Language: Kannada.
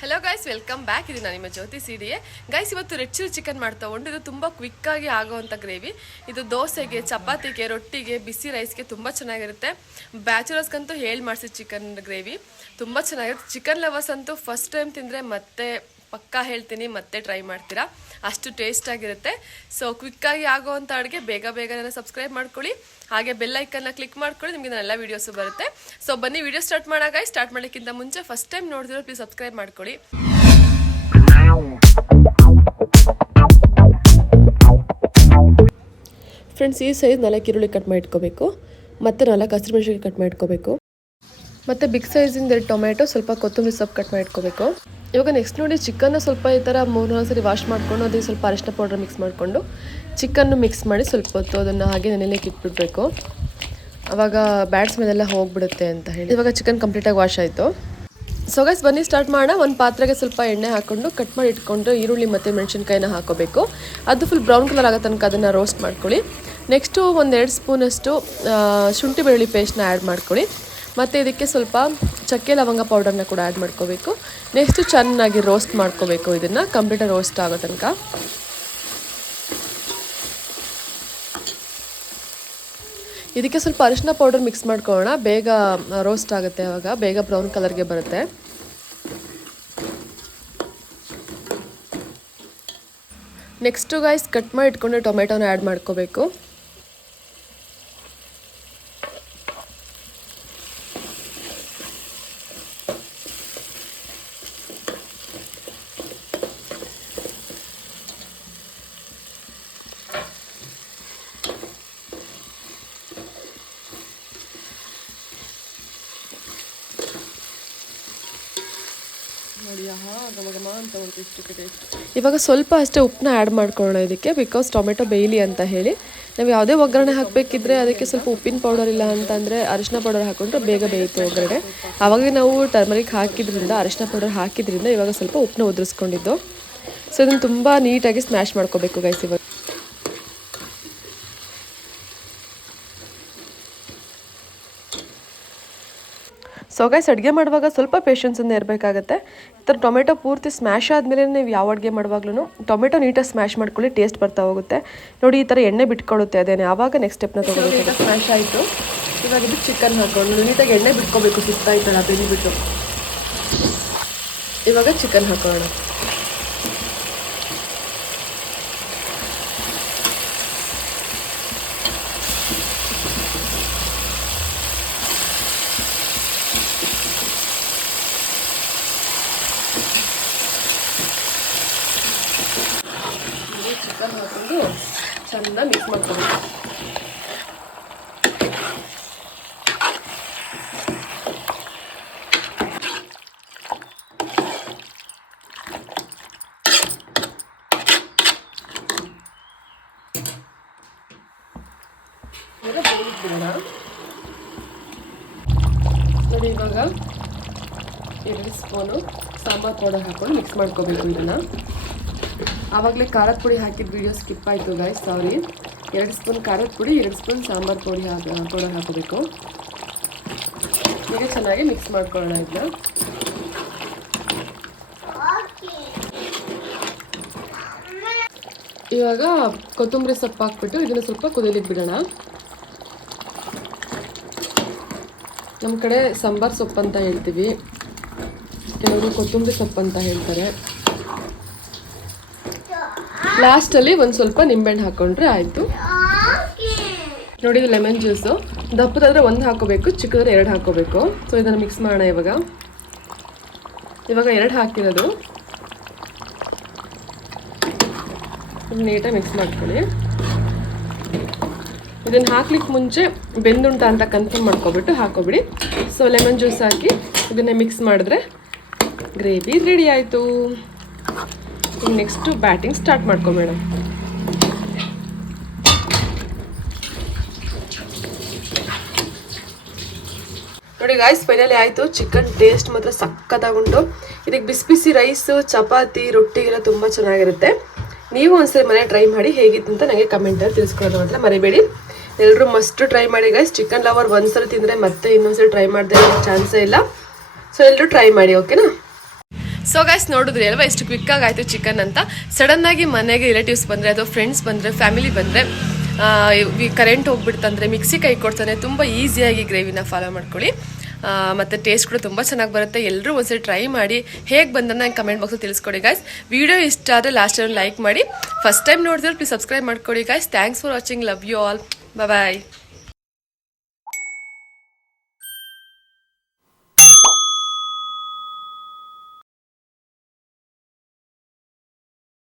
Hello guys, welcome back. ಇದು ನಾನು ನಿಮ್ಮ ಜ್ಯೋತಿ ಸಿಡಿಯೇ. ಗೈಸ್, ಇವತ್ತು ರೆಡ್ ಚಿಲ್ಲಿ ಚಿಕನ್ ಮಾಡ್ತಾ ಉಂಟು. ಇದು ತುಂಬ ಕ್ವಿಕ್ಕಾಗಿ ಆಗೋವಂಥ ಗ್ರೇವಿ. ಇದು ದೋಸೆಗೆ, ಚಪಾತಿಗೆ, ರೊಟ್ಟಿಗೆ, ಬಿಸಿ ರೈಸ್ಗೆ ತುಂಬ ಚೆನ್ನಾಗಿರುತ್ತೆ. ಬ್ಯಾಚುಲರ್ಸ್ಗಂತೂ ಹೇಳಿ ಮಾಡಿಸಿ ಚಿಕನ್ ಗ್ರೇವಿ ತುಂಬ ಚೆನ್ನಾಗಿರುತ್ತೆ. ಚಿಕನ್ ಲವರ್ಸ್ ಅಂತೂ ಫಸ್ಟ್ ಟೈಮ್ ತಿಂದರೆ ಮತ್ತೆ ಪಕ್ಕಾ ಹೇಳ್ತೀನಿ, ಮತ್ತೆ ಟ್ರೈ ಮಾಡ್ತೀರಾ, ಅಷ್ಟು ಟೇಸ್ಟ್ ಆಗಿರುತ್ತೆ. ಸೊ ಕ್ವಿಕ್ಕಾಗಿ ಆಗೋವಂಥ ಅಡುಗೆ ಬೇಗ ಬೇಗನೆ ಸಬ್ಸ್ಕ್ರೈಬ್ ಮಾಡ್ಕೊಳ್ಳಿ, ಹಾಗೆ ಬೆಲ್ ಐಕನ್ನ ಕ್ಲಿಕ್ ಮಾಡ್ಕೊಳ್ಳಿ, ನಿಮಗೆ ಎಲ್ಲ ವೀಡಿಯೋಸು ಬರುತ್ತೆ. ಸೊ ಬನ್ನಿ ವಿಡಿಯೋ ಸ್ಟಾರ್ಟ್ ಮಾಡಾಗ. ಸ್ಟಾರ್ಟ್ ಮಾಡೋಕ್ಕಿಂತ ಮುಂಚೆ ಫಸ್ಟ್ ಟೈಮ್ ನೋಡಿದ್ರೆ ಪ್ಲೀಸ್ ಸಬ್ಸ್ಕ್ರೈಬ್ ಮಾಡ್ಕೊಳ್ಳಿ. ಫ್ರೆಂಡ್ಸ್, ಈ ಸೈಜ್ 4 ಈರುಳ್ಳಿ ಕಟ್ ಮಾಡಿ ಇಟ್ಕೋಬೇಕು, ಮತ್ತು 4 ಹಸಿಮೆಣಸಿನಕಾಯಿ ಕಟ್ ಮಾಡಿ ಇಟ್ಕೋಬೇಕು, ಮತ್ತು ಬಿಗ್ ಸೈಜಿಂದ 2 ಟೊಮೆಟೊ, ಸ್ವಲ್ಪ ಕೊತ್ತಂಬರಿ ಸೊಪ್ಪು ಕಟ್ ಮಾಡಿ ಇಟ್ಕೋಬೇಕು. ಇವಾಗ ನೆಕ್ಸ್ಟ್ ನೋಡಿ, ಚಿಕನ್ನ ಸ್ವಲ್ಪ ಈ ಥರ 3-4 ಸರಿ ವಾಶ್ ಮಾಡಿಕೊಂಡು ಅದಕ್ಕೆ ಸ್ವಲ್ಪ ಅರಿಶಿನ ಪೌಡರ್ ಮಿಕ್ಸ್ ಮಾಡಿಕೊಂಡು ಚಿಕನ್ನು ಮಿಕ್ಸ್ ಮಾಡಿ ಸ್ವಲ್ಪ ಹೊತ್ತು ಅದನ್ನು ಹಾಗೆ ನೆನೆಯಲಿಕ್ಕೆ ಇಟ್ಬಿಡ್ಬೇಕು. ಆವಾಗ ಬ್ಯಾಡ್ ಸ್ಮೆಲ್ಲೆಲ್ಲ ಹೋಗ್ಬಿಡುತ್ತೆ ಅಂತ ಹೇಳಿ. ಇವಾಗ ಚಿಕನ್ ಕಂಪ್ಲೀಟಾಗಿ ವಾಶ್ ಆಯಿತು. ಸೊ ಗೈಸ್, ಬನ್ನಿ ಸ್ಟಾರ್ಟ್ ಮಾಡೋಣ. ಒಂದು ಪಾತ್ರೆಗೆ ಸ್ವಲ್ಪ ಎಣ್ಣೆ ಹಾಕ್ಕೊಂಡು ಕಟ್ ಮಾಡಿ ಇಟ್ಕೊಂಡು ಈರುಳ್ಳಿ ಮತ್ತು ಮೆಣಸಿನ್ಕಾಯಿನ ಹಾಕೋಬೇಕು. ಅದು ಫುಲ್ ಬ್ರೌನ್ ಕಲರ್ ಆಗೋ ತನಕ ಅದನ್ನು ರೋಸ್ಟ್ ಮಾಡ್ಕೊಳ್ಳಿ. ನೆಕ್ಸ್ಟು 1-2 ಸ್ಪೂನಷ್ಟು ಶುಂಠಿ ಬೆಳ್ಳುಳ್ಳಿ ಪೇಸ್ಟ್ನ ಆ್ಯಡ್ ಮಾಡ್ಕೊಳ್ಳಿ. ಮತ್ತು ಇದಕ್ಕೆ ಸ್ವಲ್ಪ ಚಕ್ಕೆ ಲವಂಗ ಪೌಡರ್ನ ಕೂಡ ಆ್ಯಡ್ ಮಾಡ್ಕೋಬೇಕು. ನೆಕ್ಸ್ಟು ಚೆನ್ನಾಗಿ ರೋಸ್ಟ್ ಮಾಡ್ಕೋಬೇಕು. ಇದನ್ನು ಕಂಪ್ಲೀಟಾಗಿ ರೋಸ್ಟ್ ಆಗೋ ತನಕ. ಇದಕ್ಕೆ ಸ್ವಲ್ಪ ಅರಿಶಿನ ಪೌಡರ್ ಮಿಕ್ಸ್ ಮಾಡ್ಕೊಳ್ಳೋಣ, ಬೇಗ ರೋಸ್ಟ್ ಆಗುತ್ತೆ, ಆವಾಗ ಬೇಗ ಬ್ರೌನ್ ಕಲರ್ಗೆ ಬರುತ್ತೆ. ನೆಕ್ಸ್ಟು ಗೈಸ್, ಕಟ್ ಮಾಡಿ ಇಟ್ಕೊಂಡು ಟೊಮೆಟೊನ ಆ್ಯಡ್ ಮಾಡ್ಕೋಬೇಕು. ಇವಾಗ ಸ್ವಲ್ಪ ಅಷ್ಟೇ ಉಪ್ಪನ್ನ ಆ್ಯಡ್ ಮಾಡ್ಕೊಳ್ಳೋಣ ಇದಕ್ಕೆ, ಬಿಕಾಸ್ ಟೊಮೆಟೊ ಬೇಯಲಿ ಅಂತ ಹೇಳಿ. ನಾವು ಯಾವುದೇ ಒಗ್ಗರಣೆ ಹಾಕಬೇಕಿದ್ರೆ ಅದಕ್ಕೆ ಸ್ವಲ್ಪ ಉಪ್ಪಿನ ಪೌಡರ್ ಇಲ್ಲ ಅಂತಂದರೆ ಅರಿಶಿನ ಪೌಡರ್ ಹಾಕೊಂಡ್ರೆ ಬೇಗ ಬೇಯುತ್ತೆ ಒಗ್ಗರಣೆ. ಆವಾಗ ನಾವು ಟರ್ಮರಿಕ್ ಹಾಕಿದ್ರಿಂದ, ಅರಿಶಿನ ಪೌಡರ್ ಹಾಕಿದ್ರಿಂದ ಇವಾಗ ಸ್ವಲ್ಪ ಉಪ್ಪನ್ನ ಉದುರಿಸ್ಕೊಂಡಿದ್ದು. ಸೊ ಇದನ್ನು ತುಂಬ ನೀಟಾಗಿ ಸ್ಮ್ಯಾಶ್ ಮಾಡ್ಕೋಬೇಕು ಗೈಸ್. ಇವಾಗ ಸೊ ಗೈಸ್, ಅಡುಗೆ ಮಾಡುವಾಗ ಸ್ವಲ್ಪ ಪೇಷನ್ಸಿಂದ ಇರಬೇಕಾಗತ್ತೆ. ಈ ಥರ ಟೊಮೆಟೊ ಪೂರ್ತಿ ಸ್ಮ್ಯಾಶ್ ಆದಮೇಲೆ ನೀವು ಯಾವ ಅಡುಗೆ ಮಾಡುವಾಗ್ಲೂ ಟೊಮೆಟೊ ನೀಟಾಗಿ ಸ್ಮ್ಯಾಶ್ ಮಾಡ್ಕೊಳ್ಳಿ, ಟೇಸ್ಟ್ ಬರ್ತಾ ಹೋಗುತ್ತೆ. ನೋಡಿ, ಈ ಥರ ಎಣ್ಣೆ ಬಿಟ್ಕೊಳ್ಳುತ್ತೆ ಅದೇನೆ. ಆವಾಗ ನೆಕ್ಸ್ಟ್ ಸ್ಟೆಪ್ನ ತೊಗೋಬೇಕು. ಸ್ಮ್ಯಾಶ್ ಆಯಿತು. ಇವಾಗ ಇದು ಚಿಕನ್ ಹಾಕೊಂಡು ನೀಟಾಗಿ ಎಣ್ಣೆ ಬಿಟ್ಕೋಬೇಕು, ಸುತ್ತಾಯ್ತಲ್ಲ ಬೆಂದ್ಬಿಟ್ಟು. ಇವಾಗ ಚಿಕನ್ ಹಾಕೋಣ. ಚಿಕನ್ ಹಾಕೊಂಡು ಚೆನ್ನಾಗಿ ಮಿಕ್ಸ್ ಮಾಡ್ಕೊಬೇಕು. ನೋಡಿ, ಇವಾಗ 2 ಸ್ಪೂನು ಸಾಂಬಾರು ಪೌಡರ್ ಹಾಕೊಂಡು ಮಿಕ್ಸ್ ಮಾಡ್ಕೋಬೇಕು ಇದನ್ನು. ಆವಾಗಲೇ ಖಾರದ ಪುಡಿ ಹಾಕಿದ ವಿಡಿಯೋ ಸ್ಕಿಪ್ ಆಯಿತು ಗೈಸ್, ಸಾರಿ. 2 ಸ್ಪೂನ್ ಖಾರದ ಪುಡಿ, 2 ಸ್ಪೂನ್ ಸಾಂಬಾರು ಪೌಡರ್ ಹಾಕೋಬೇಕು. ಈಗ ಚೆನ್ನಾಗಿ ಮಿಕ್ಸ್ ಮಾಡ್ಕೊಳ್ಳೋಣ ಇದನ್ನ. ಇವಾಗ ಕೊತ್ತಂಬರಿ ಸೊಪ್ಪು ಹಾಕ್ಬಿಟ್ಟು ಇದನ್ನು ಸ್ವಲ್ಪ ಕುದಿಲಿಕ್ಕೆ ಬಿಡೋಣ. ನಮ್ಮ ಕಡೆ ಸಾಂಬಾರು ಸೊಪ್ಪು ಅಂತ ಹೇಳ್ತೀವಿ, ಕೆಲವರು ಕೊತ್ತಂಬರಿ ಸೊಪ್ಪು ಅಂತ ಹೇಳ್ತಾರೆ. ಲಾಸ್ಟಲ್ಲಿ ಒಂದು ಸ್ವಲ್ಪ ನಿಂಬೆಹಣ್ಣು ಹಾಕ್ಕೊಂಡ್ರೆ ಆಯಿತು. ನೋಡಿ, ಇದು ಲೆಮನ್ ಜ್ಯೂಸು. ದಪ್ಪದಾದರೆ 1 ಹಾಕೋಬೇಕು, ಚಿಕ್ಕದಾದ್ರೆ 2 ಹಾಕೋಬೇಕು. ಸೊ ಇದನ್ನು ಮಿಕ್ಸ್ ಮಾಡೋಣ. ಇವಾಗ 2 ಹಾಕಿರೋದು ನೀಟಾಗಿ ಮಿಕ್ಸ್ ಮಾಡ್ಕೊಳ್ಳಿ. ಇದನ್ನು ಹಾಕ್ಲಿಕ್ಕೆ ಮುಂಚೆ ಬೆಂದುಂಟ ಅಂತ ಕನ್ಫರ್ಮ್ ಮಾಡ್ಕೊಬಿಟ್ಟು ಹಾಕೋಬಿಡಿ. ಸೊ ಲೆಮನ್ ಜ್ಯೂಸ್ ಹಾಕಿ ಇದನ್ನೇ ಮಿಕ್ಸ್ ಮಾಡಿದ್ರೆ ಗ್ರೇವಿ ರೆಡಿ ಆಯಿತು. ಈಗ ನೆಕ್ಸ್ಟು ಬ್ಯಾಟಿಂಗ್ ಸ್ಟಾರ್ಟ್ ಮಾಡ್ಕೊಬೇಡ. ನೋಡಿ ಗಾಯ್ಸ್, ಫೈನಲಿ ಆಯಿತು. ಚಿಕನ್ ಟೇಸ್ಟ್ ಮಾತ್ರ ಸಕ್ಕತ್ತಾಗುಂಟು. ಇದಕ್ಕೆ ಬಿಸಿ ಬಿಸಿ ರೈಸು, ಚಪಾತಿ, ರೊಟ್ಟಿಗೆಲ್ಲ ತುಂಬ ಚೆನ್ನಾಗಿರುತ್ತೆ. ನೀವು ಒಂದ್ಸರಿ ಮನೆ ಟ್ರೈ ಮಾಡಿ, ಹೇಗಿತ್ತು ಅಂತ ನನಗೆ ಕಮೆಂಟಲ್ಲಿ ತಿಳಿಸ್ಕೊಳ್ಳೋದು ಮಾತ್ರ ಮರಿಬೇಡಿ. ಎಲ್ಲರೂ ಮಸ್ಟ್ ಟ್ರೈ ಮಾಡಿ ಗೈಸ್. ಚಿಕನ್ ಲವರ್ ಒಂದ್ಸಲ ತಿಂದರೆ ಮತ್ತೆ ಇನ್ನೊಂದ್ಸಲ ಟ್ರೈ ಮಾಡದೆ ಚಾನ್ಸೇ ಇಲ್ಲ. ಸೊ ಎಲ್ಲರೂ ಟ್ರೈ ಮಾಡಿ, ಓಕೆನಾ? ಸೊ ಗೈಸ್ ನೋಡಿದ್ರಿ ಅಲ್ವಾ ಎಷ್ಟು ಕ್ವಿಕ್ಕಾಗಿ ಆಯಿತು ಚಿಕನ್ ಅಂತ. ಸಡನ್ನಾಗಿ ಮನೆಗೆ ರಿಲೇಟಿವ್ಸ್ ಬಂದರೆ ಅಥವಾ ಫ್ರೆಂಡ್ಸ್ ಬಂದರೆ ಫ್ಯಾಮಿಲಿ ಬಂದರೆ ಕರೆಂಟ್ ಹೋಗ್ಬಿಡ್ತಂದ್ರೆ ಮಿಕ್ಸಿ ಕೈ ಕೊಡ್ತಾನೆ ತುಂಬ ಈಸಿಯಾಗಿ ಗ್ರೇವಿನ ಫಾಲೋ ಮಾಡ್ಕೊಳ್ಳಿ. ಮತ್ತು ಟೇಸ್ಟ್ ಕೂಡ ತುಂಬ ಚೆನ್ನಾಗಿ ಬರುತ್ತೆ. ಎಲ್ಲರೂ ಒಂದ್ಸರಿ ಟ್ರೈ ಮಾಡಿ ಹೇಗೆ ಬಂದನ್ನು ನಂಗೆ ಕಮೆಂಟ್ ಬಾಕ್ಸಲ್ಲಿ ತಿಳಿಸ್ಕೊಡಿ ಗಾಯ್ಸ್. ವಿಡಿಯೋ ಇಷ್ಟ ಆದರೆ ಲಾಸ್ಟ್ ಟೈಮ್ ಲೈಕ್ ಮಾಡಿ. ಫಸ್ಟ್ ಟೈಮ್ ನೋಡಿದ್ರೆ ಪ್ಲೀಸ್ ಸಬ್ಸ್ಕ್ರೈಬ್ ಮಾಡ್ಕೊಳ್ಳಿ guys. Thanks for watching. Love you all. Bye.